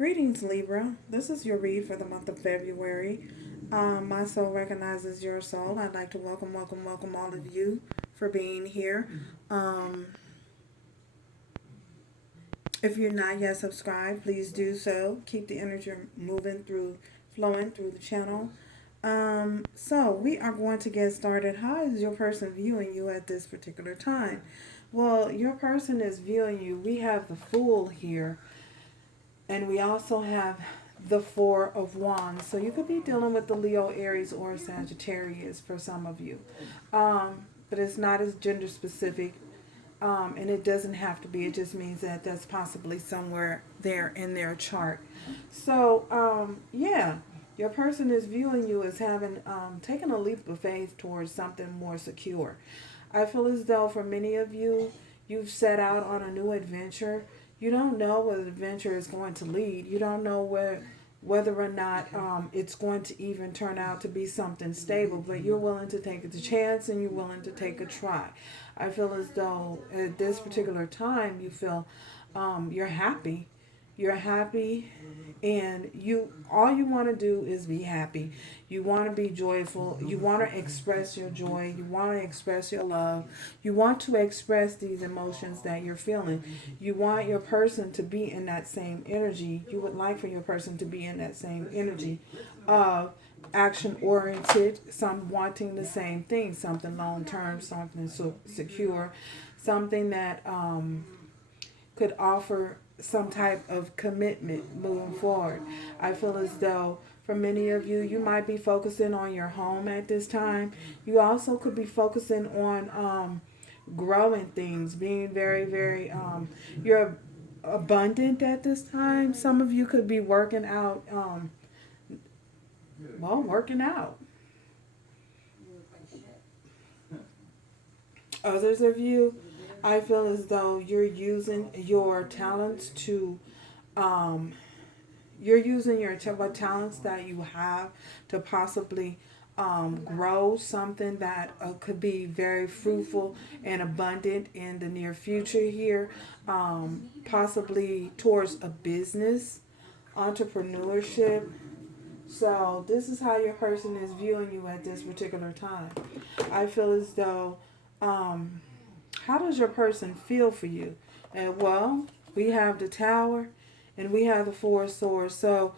Greetings, Libra. This is your read for the month of February. My soul recognizes your soul. I'd like to welcome all of you for being here. Um, if you're not yet subscribed, please do so. Keep the energy flowing through the channel. So we are going to get started. How is your person viewing you at this particular time? Well, your person is viewing you. We have the Fool here. And we also have the Four of Wands. So you could be dealing with the Leo, Aries, or Sagittarius for some of you. But it's not as gender specific. And it doesn't have to be. It just means that that's possibly somewhere there in their chart. So, yeah. Your person is viewing you as having taken a leap of faith towards something more secure. I feel as though for many of you, you've set out on a new adventure. You don't know where the adventure is going to lead. You don't know whether or not it's going to even turn out to be something stable, but you're willing to take the chance and you're willing to take a try. I feel as though at this particular time you feel you're happy. You're happy, and all you want to do is be happy. You want to be joyful. You want to express your joy. You want to express your love. You want to express these emotions that you're feeling. You want your person to be in that same energy. You would like for your person to be in that same energy of action oriented, some wanting the same thing, something long term, something secure, something that could offer some type of commitment moving forward. I feel as though for many of you, you might be focusing on your home at this time. You also could be focusing on growing things, being very, very, you're abundant at this time. Some of you could be working out, working out. Others of you, I feel as though you're using your talents you're using what talents that you have to possibly grow something that could be very fruitful and abundant in the near future here, possibly towards a business, entrepreneurship. So this is how your person is viewing you at this particular time. I feel as though how does your person feel for you? And well, we have the Tower and we have the Four of Swords. So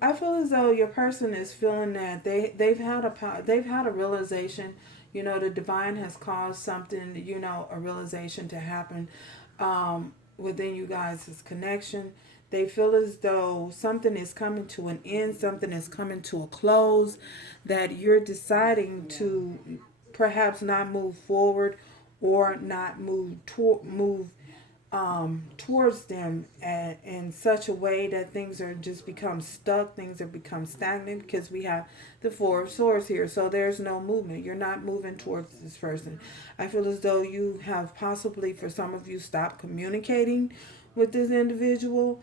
I feel as though your person is feeling that they've had a realization. You know, the divine has caused something, a realization to happen within you guys' connection. They feel as though something is coming to an end, something is coming to a close, that you're deciding to perhaps not move forward or not move towards them in such a way that things are just become stuck, things have become stagnant, because we have the Four of Swords here. So there's no movement. You're not moving towards this person. I feel as though you have possibly, for some of you, stopped communicating with this individual.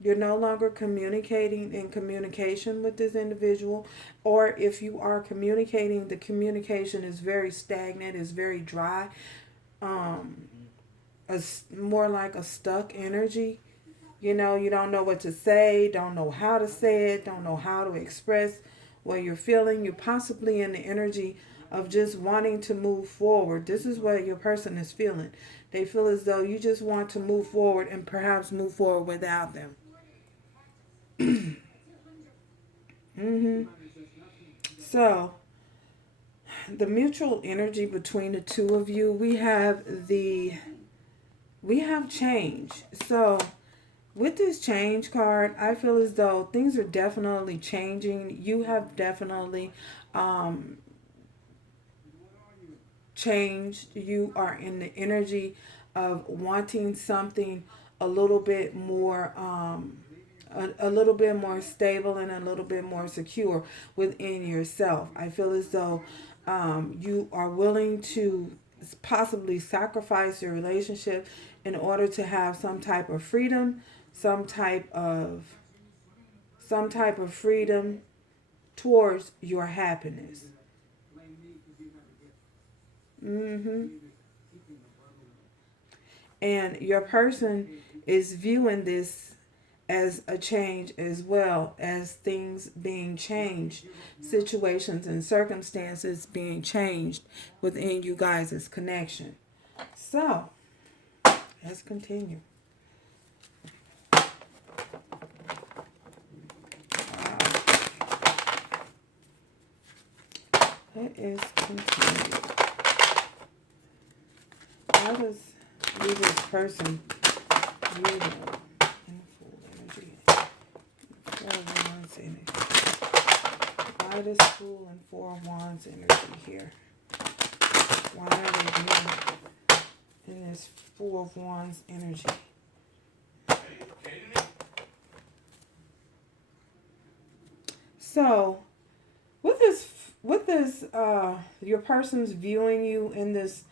You're no longer communicating in communication with this individual. Or if you are communicating, the communication is very stagnant, is very dry. More like a stuck energy. You don't know what to say, don't know how to say it, don't know how to express what you're feeling. You're possibly in the energy of just wanting to move forward. This is what your person is feeling. They feel as though you just want to move forward and perhaps move forward without them. So, the mutual energy between the two of you, we have change. So, with this change card, I feel as though things are definitely changing. You have definitely changed. You are in the energy of wanting something a little bit more a little bit more stable and a little bit more secure within yourself. I feel as though you are willing to possibly sacrifice your relationship in order to have some type of freedom, some type of freedom towards your happiness. And your person is viewing this as a change, as well as things being changed, situations and circumstances being changed within you guys' connection. So, let's continue. Let us continue. How does this person view them in full energy? Four of Wands energy. Why does Fool and Four of Wands energy here? Why are they viewing in this Four of Wands energy? So, with this, your person's viewing you in this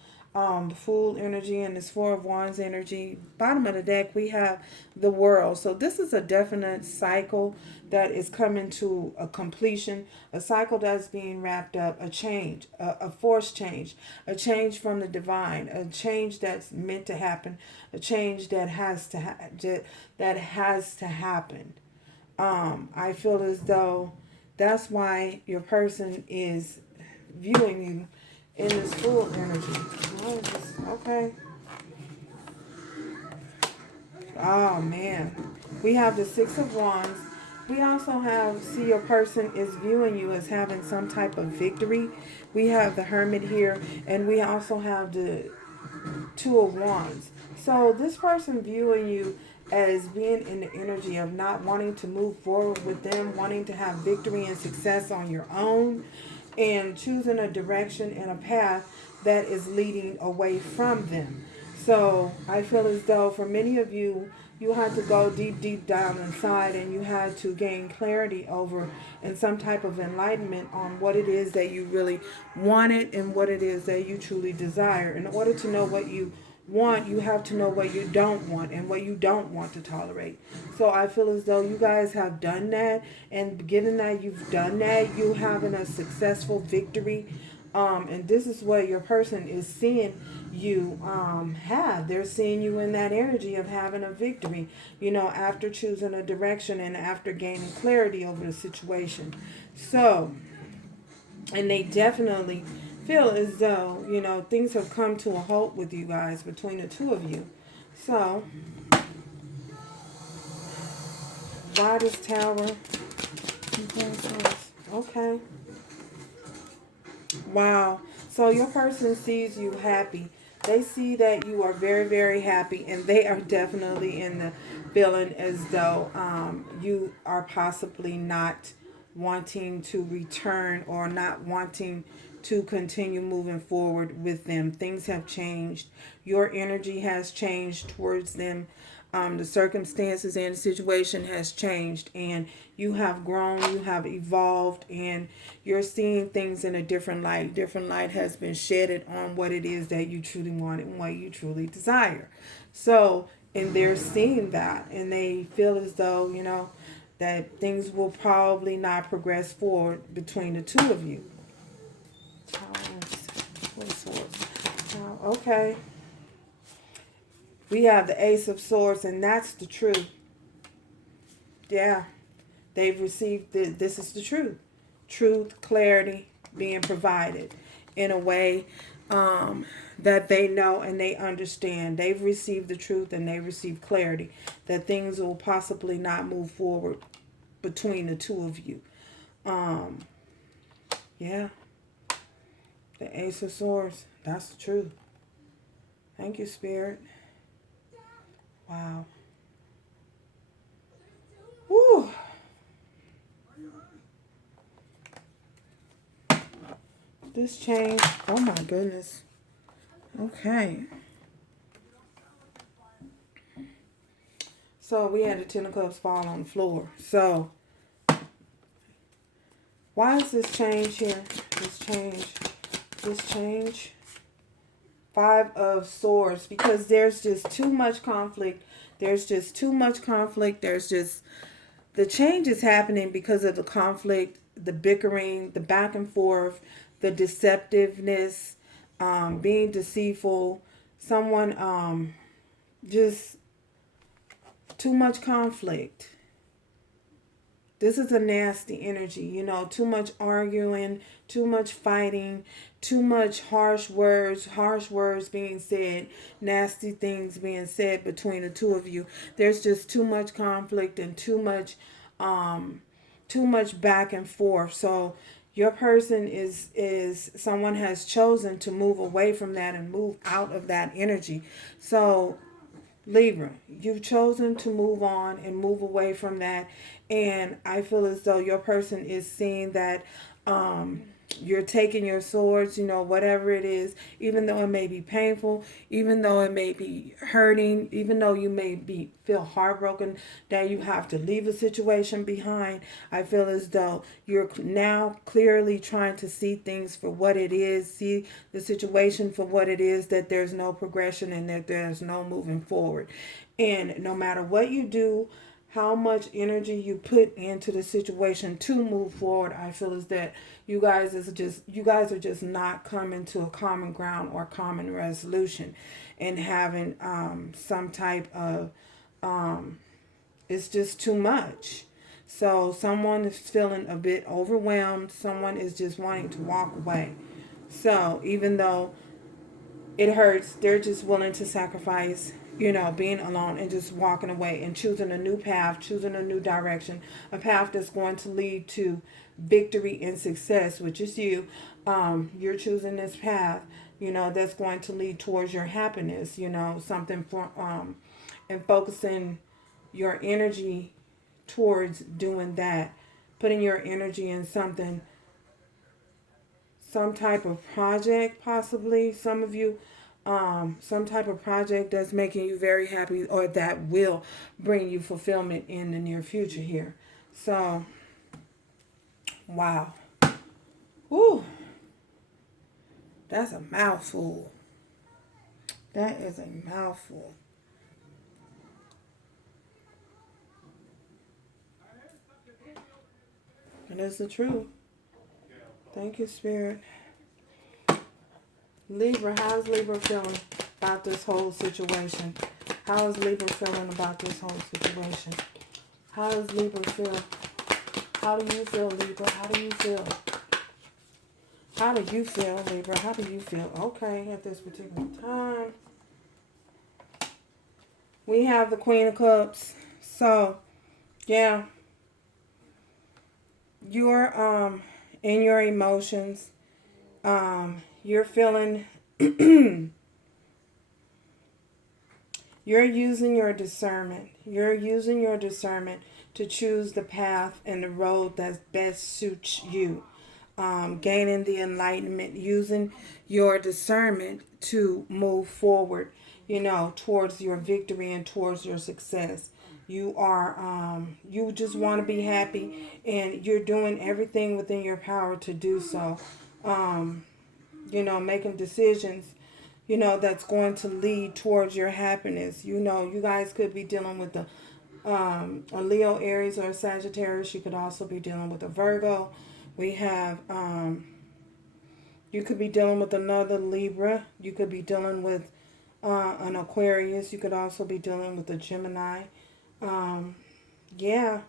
Fool energy and this Four of Wands energy. Bottom of the deck, we have the World. So this is a definite cycle that is coming to a completion, a cycle that's being wrapped up, a change, a forced change, a change from the divine, a change that's meant to happen, a change that has to happen. I feel as though that's why your person is viewing you in this Fool energy. Okay. Oh, man. We have the Six of Wands. We also have, see, your person is viewing you as having some type of victory. We have the Hermit here, and we also have the Two of Wands. So this person viewing you as being in the energy of not wanting to move forward with them, wanting to have victory and success on your own, and choosing a direction and a path that is leading away from them. So I feel as though for many of you, you had to go deep, deep down inside, and you had to gain clarity over and some type of enlightenment on what it is that you really wanted and what it is that you truly desire. In order to know what you want, you have to know what you don't want and what you don't want to tolerate. So I feel as though you guys have done that, and given that you've done that, you having a successful victory. And this is what your person is seeing you have. They're seeing you in that energy of having a victory, you know, after choosing a direction and after gaining clarity over the situation. So, and they definitely feel as though, you know, things have come to a halt with you guys, between the two of you. So, why this Tower? Okay. Wow. So your person sees you happy. They see that you are very, very happy, and they are definitely in the feeling as though you are possibly not wanting to return or not wanting to continue moving forward with them. Things have changed. Your energy has changed towards them. The circumstances and the situation has changed, and you have grown, you have evolved, and you're seeing things in a different light. Different light has been shedded on what it is that you truly want and what you truly desire. So, and they're seeing that, and they feel as though, you know, that things will probably not progress forward between the two of you. Okay. We have the Ace of Swords, and that's the truth. Yeah. They've received, this is the truth. Truth, clarity being provided in a way that they know and they understand. They've received the truth and they received clarity that things will possibly not move forward between the two of you. Yeah. The Ace of Swords, that's the truth. Thank you, Spirit. Wow. Woo. This change, oh my goodness. Okay. So we had the Ten of Cups fall on the floor. So why is this change here? This change. Five of Swords, because there's just too much conflict. There's just too much conflict. There's just, the change is happening because of the conflict, the bickering, the back and forth, the deceptiveness, being deceitful. Someone just too much conflict. This is a nasty energy, you know, too much arguing, too much fighting, too much harsh words being said, nasty things being said between the two of you. There's just too much conflict and too much back and forth. So your person is someone has chosen to move away from that and move out of that energy. So Libra, you've chosen to move on and move away from that. And I feel as though your person is seeing that you're taking your swords, you know, whatever it is, even though it may be painful, even though it may be hurting, even though you may feel heartbroken that you have to leave a situation behind. I feel as though you're now clearly trying to see things for what it is, see the situation for what it is, that there's no progression and that there's no moving forward. And no matter what you do, how much energy you put into the situation to move forward, I feel is that you guys are just not coming to a common ground or common resolution, and having some type of it's just too much. So someone is feeling a bit overwhelmed. Someone is just wanting to walk away. So even though it hurts, they're just willing to sacrifice, you know, being alone and just walking away and choosing a new path, choosing a new direction, a path that's going to lead to victory and success, which is you. You're choosing this path, you know, that's going to lead towards your happiness, you know, something for, and focusing your energy towards doing that, putting your energy in something, some type of project, possibly some of you, some type of project that's making you very happy, or that will bring you fulfillment in the near future here. So, wow. Woo. That's a mouthful. That is a mouthful. And it's the truth. Thank you, Spirit. Libra, how's Libra feeling about this whole situation? How is Libra feeling about this whole situation? How does Libra feel? How do you feel, Libra? How do you feel? How do you feel, Libra? How do you feel? Okay, at this particular time, we have the Queen of Cups. So, yeah, you're in your emotions. You're feeling you're using your discernment. You're using your discernment to choose the path and the road that best suits you. Gaining the enlightenment, using your discernment to move forward, you know, towards your victory and towards your success. You are, you just want to be happy, and you're doing everything within your power to do so. You know, making decisions, you know, that's going to lead towards your happiness. You know, you guys could be dealing with a Leo, Aries, or a Sagittarius. You could also be dealing with a Virgo. We have, you could be dealing with another Libra. You could be dealing with an Aquarius. You could also be dealing with a Gemini. Yeah.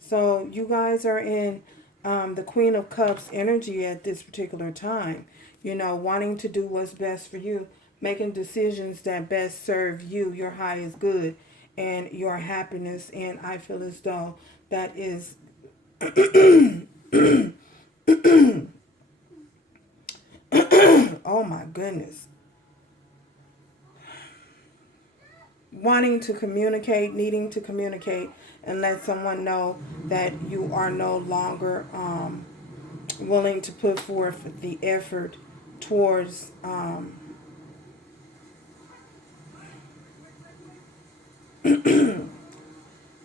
So you guys are in the Queen of Cups energy at this particular time. You know, wanting to do what's best for you, making decisions that best serve you, your highest good, and your happiness. And I feel as though that is oh my goodness. Wanting to communicate, needing to communicate, and let someone know that you are no longer willing to put forth the effort towards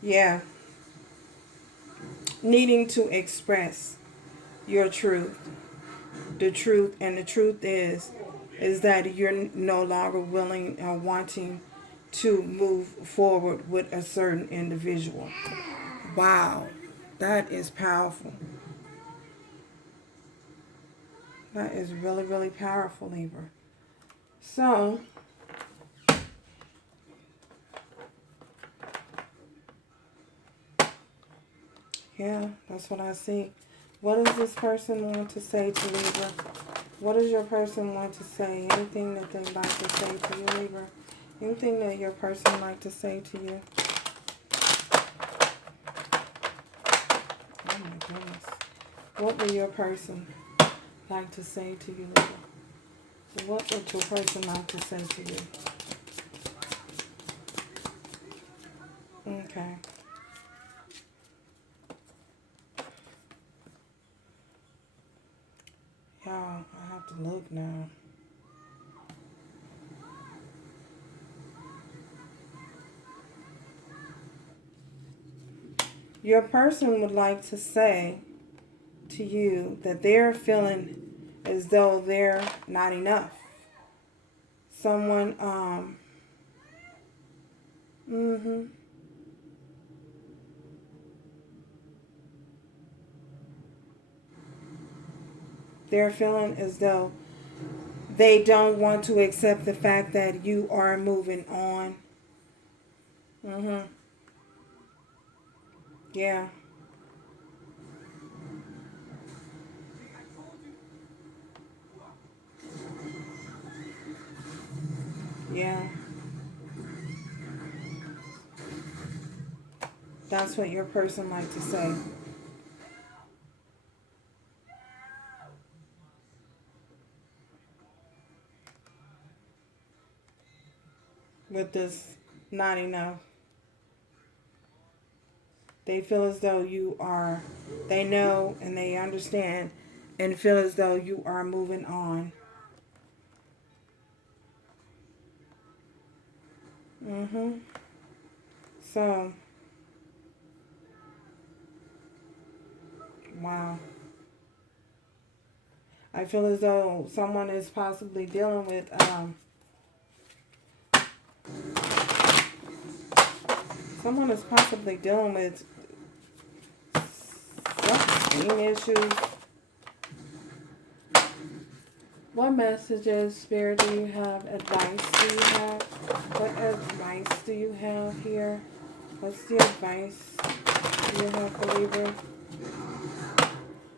yeah, needing to express your truth, the truth. And the truth is that you're no longer willing or wanting to move forward with a certain individual. Wow, that is powerful. That is really, really powerful, Libra. So, Yeah, that's what I see. What does this person want to say to Libra? What does your person want to say? Anything that they'd like to say to you, Libra? Anything that your person like to say to you? Oh my goodness. What would your person like to say to you, Libra? What would your person like to say to you? Okay. Y'all, I have to look now. Your person would like to say to you that they're feeling as though they're not enough. Someone, they're feeling as though they don't want to accept the fact that you are moving on. Yeah. Yeah. That's what your person like to say. With this not enough. They feel as though you are, they know and they understand and feel as though you are moving on. So, wow. I feel as though someone is possibly dealing with, someone is possibly dealing with self-esteem issues. What messages, Spirit, do you have? Advice do you have? What advice do you have here? What's the advice you have for Libra?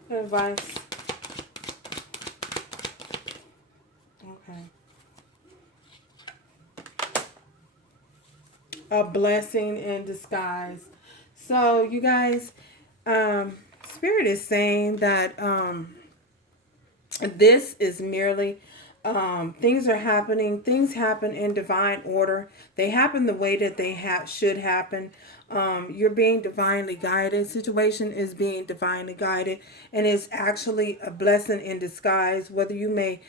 Advice. Okay. A blessing in disguise. So, you guys, Spirit is saying that this is merely things are happening. Things happen in divine order. They happen the way that they should happen. You're being divinely guided. Situation is being divinely guided, and it's actually a blessing in disguise. Whether you may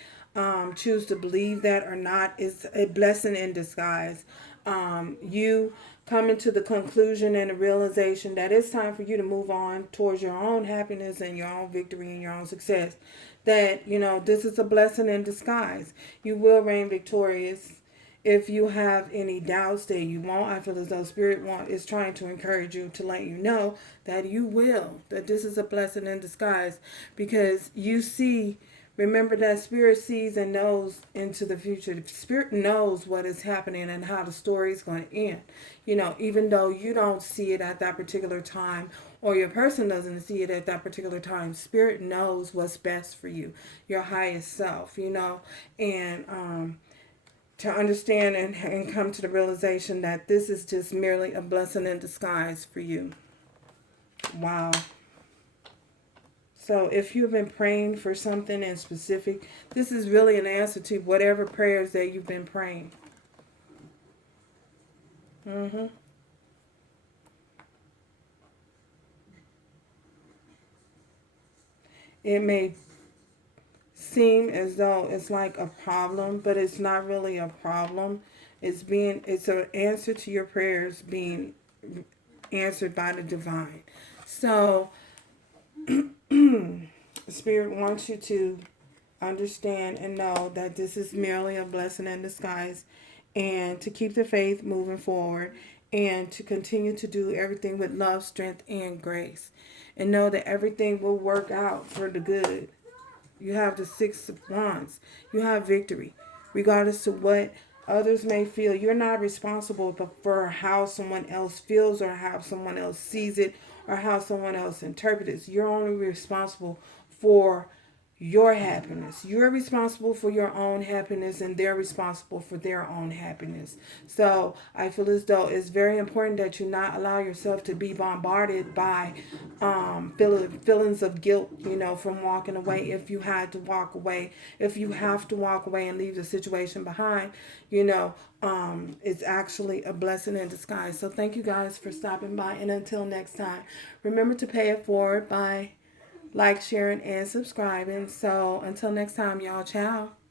choose to believe that or not, it's a blessing in disguise. You coming to the conclusion and the realization that it's time for you to move on towards your own happiness and your own victory and your own success. That, you know, this is a blessing in disguise. You will reign victorious. If you have any doubts that you won't, I feel as though Spirit is trying to encourage you to let you know that you will. That this is a blessing in disguise. Because you see, remember that Spirit sees and knows into the future. Spirit knows what is happening and how the story is going to end. You know, even though you don't see it at that particular time, or your person doesn't see it at that particular time, Spirit knows what's best for you, your highest self, you know, and to understand and come to the realization that this is just merely a blessing in disguise for you. Wow. So if you've been praying for something in specific, this is really an answer to whatever prayers that you've been praying. It may seem as though it's like a problem, but it's not really a problem. It's an answer to your prayers being answered by the divine. So Spirit wants you to understand and know that this is merely a blessing in disguise, and to keep the faith moving forward, and to continue to do everything with love, strength, and grace, and know that everything will work out for the good. You have the Six of Wands. You have victory. Regardless of what Others may feel you're not responsible for how someone else feels or how someone else sees it or how someone else interprets it. You're only responsible for your happiness. You're responsible for your own happiness and they're responsible for their own happiness. So I feel as though it's very important that you not allow yourself to be bombarded by feelings of guilt, from walking away. If you had to walk away, if you have to walk away and leave the situation behind, it's actually a blessing in disguise. So thank you guys for stopping by, and until next time, remember to pay it forward by sharing, and subscribing. So until next time, y'all, ciao.